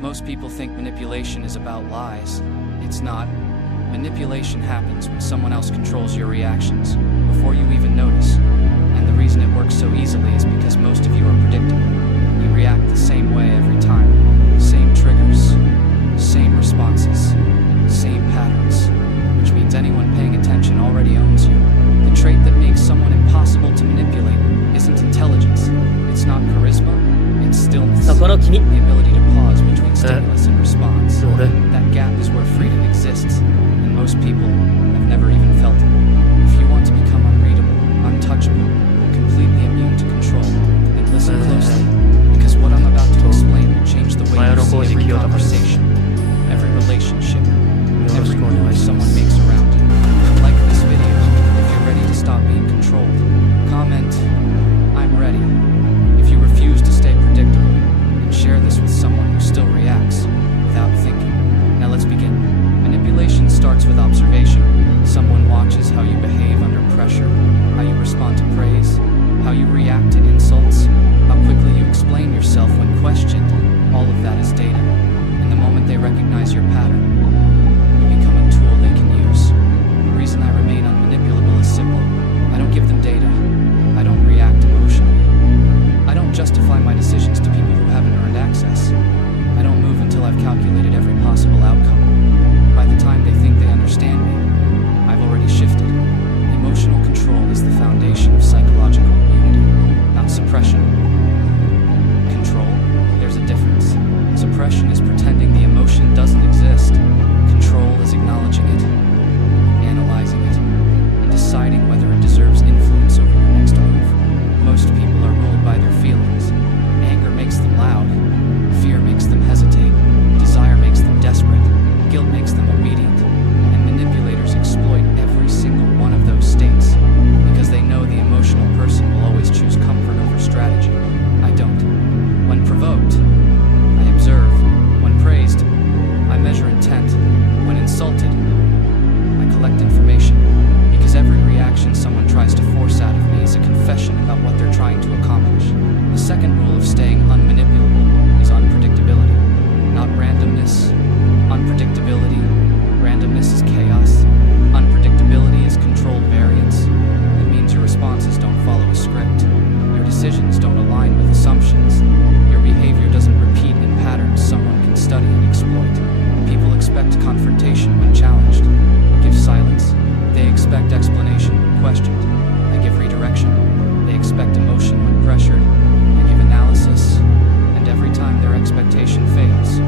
Most people think manipulation is about lies. It's not. Manipulation happens when someone else controls your reactions, before you even notice. And the reason it works so easily is because most of you are predictable. You react the same way every time. Same triggers, same responses, same patterns. Which means anyone paying attention already owns you. The trait that makes someone impossible to manipulate isn't intelligence. It's not charisma. It's stillness. The ability to pause between stimulus and response. That gap is where freedom exists, and most people have never even felt it. If you want to become unreadable, untouchable, completely immune to control, then listen closely, because what I'm about to explain will change the way you see every conversation, every relationship, every move someone makes around you. Like this video if you're ready to stop being controlled. Comment, I'm ready, if you refuse to stay predictable, and share this with someone who still reacts without thinking. Now let's begin. Manipulation starts with observation. Someone watches how you behave under pressure, how you respond to praise, how you react to insults, how quickly you explain yourself when questioned. All of that is data. And the moment they recognize your pattern, you become a tool they can use. The reason I remain unmanipulable is simple. I don't give them data. I don't react emotionally. I don't justify my decisions to people who haven't earned access. I don't move until I've calculated every possible outcome. By the time they think they understand me, I've already shifted. Emotional control is the foundation of psychological immunity, not suppression. Control, there's a difference. Suppression is pretending the emotion doesn't exist. Control is acknowledging it, analyzing it, and deciding whether it deserves influence over your next move. Most people are ruled by their feelings. Anger makes them loud. Fear makes them hesitate. Desire makes them desperate. Guilt makes them obedient. And manipulators exploit every single one of those states because they know the emotional person will always choose comfort over strategy. I don't. When provoked, I observe. When praised, I measure intent. When insulted, I collect information. Because every reaction someone tries to force out of me is a confession about what they're trying to accomplish. The second rule of staying unmanipulable is unpredictability, not randomness. Unpredictability, randomness is chaos. Unpredictability is controlled variance. It means your responses don't follow a script. Your decisions don't align with assumptions. Your behavior doesn't repeat in patterns someone can study and exploit. People expect confrontation when challenged. I give silence. They expect explanation when questioned. I give redirection. They expect emotion when pressured. I give analysis. And every time their expectation fails,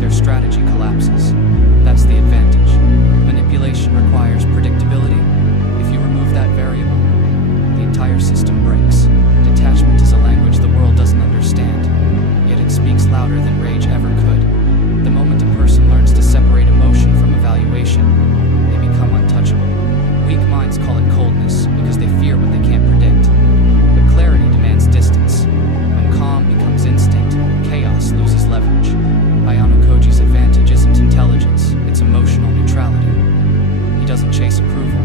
their strategy collapses. That's the advantage. Manipulation requires predictability. If you remove that variable, the entire system breaks. Detachment is a language the world doesn't understand, yet it speaks louder than rage ever could. The moment a person learns to separate emotion from evaluation, they become untouchable. Weak minds call it coldness because they fear what they can't predict. But clarity demands distance. When calm becomes instinct, chaos loses leverage. Ayanokoji's advantage isn't intelligence, it's emotional neutrality. He doesn't chase approval,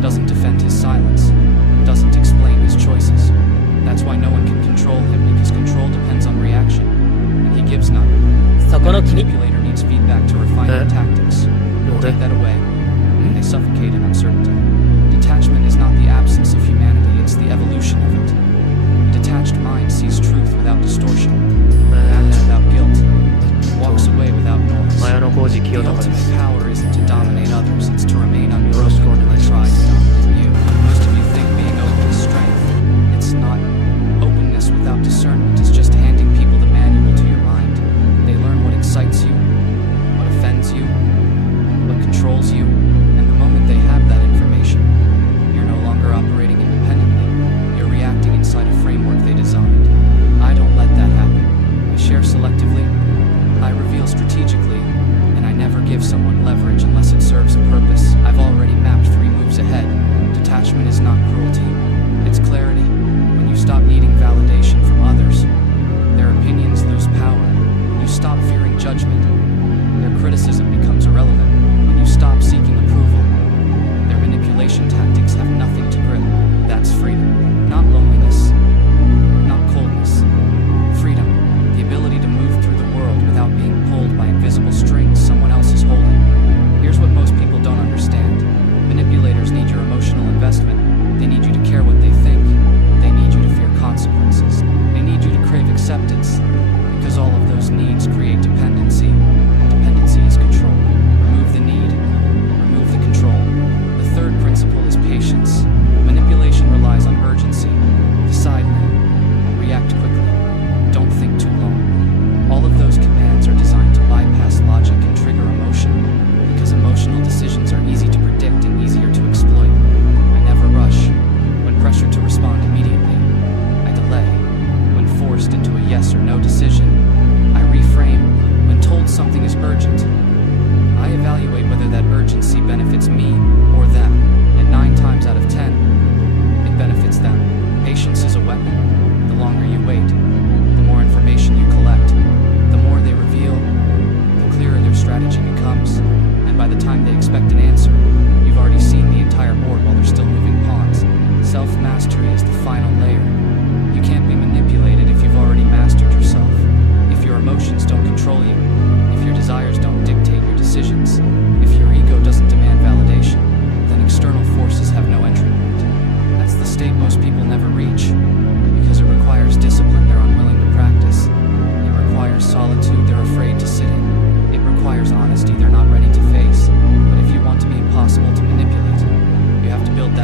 doesn't defend his silence, doesn't explain his choices. That's why no one can control him, because control depends on reaction, and he gives none. Every manipulator needs feedback to refine their tactics. Take that away, and they suffocate in uncertainty. Detachment is not the absence of humanity, it's the evolution of it. A detached mind sees truth without distortion, acts without guilt, walks away without noise. The ultimate power isn't to dominate others, it's to remain unbroken when they try to dominate you. Most of you think being open is strength. It's not. Openness without discernment is just handing people the manual to your mind. They learn what excites you, what offends you, what controls you, and the moment they have that information, you're no longer operating independently. You're reacting inside a framework they designed. I don't let that happen. I share selectively, I reveal strategically, and I never give someone leverage unless it serves a purpose. I've already mapped 3 moves ahead. Detachment is not cruelty, it's clarity. When you stop needing validation from others, their opinions lose power. When you stop fearing judgment, their criticism becomes irrelevant. When you stop seeking approval, their manipulation tactics have nothing to grip. That's freedom, not loneliness, not coldness. Freedom, the ability to move through the world without being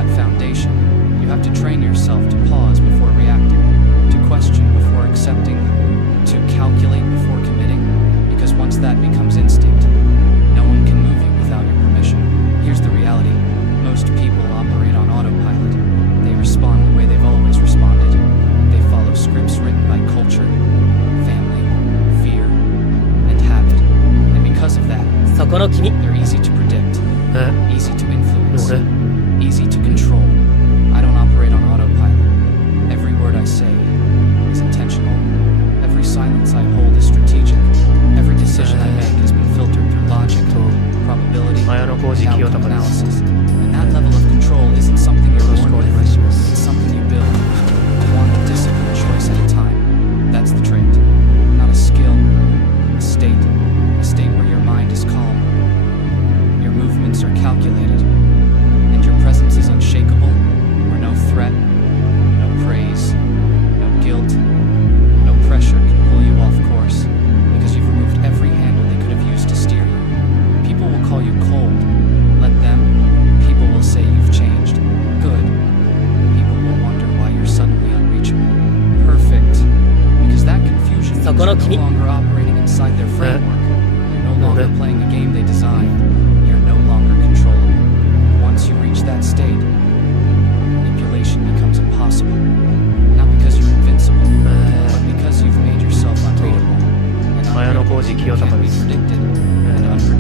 that foundation, you have to train yourself to pause before reacting, to question before accepting, to calculate before committing, because once that becomes instinct, no one can move you without your permission. Here's the reality. Most people operate on autopilot. They respond the way they've always responded. They follow scripts written by culture, family, fear, and habit. And because of that, そこの君 they're easy to predict, え easy to influence, 俺 easy to control. I don't operate on autopilot. Every word I say is intentional. Every silence I hold is strategic. Every decision I make has been filtered through logic, probability, Ayanokoji and outcome 清隆です analysis. And that level of control isn't something you're よろしく born お願 with. いしま It's す something you build. One disciplined choice at a time. That's the trait. Not a skill, a state. A state where your mind is calm. Your movements are calculated. And your presence is unshakable. Where no threat, no praise, no guilt, no pressure can pull you off course. Because you've removed every handle they could have used to steer you. People will call you cold. Let them. People will say you've changed. Good. People will wonder why you're suddenly unreachable. Perfect. Because that confusion means そこの you're 君 no longer operating inside their framework. You're no longer Okay. playing a game they designed. You're no longer controllable. Once you reach that state, manipulation becomes impossible. Not because you're invincible, but because you've made yourself unreadable. And unreadable Ayanokoji people can't be Kiyotaka です predicted. And unpredictable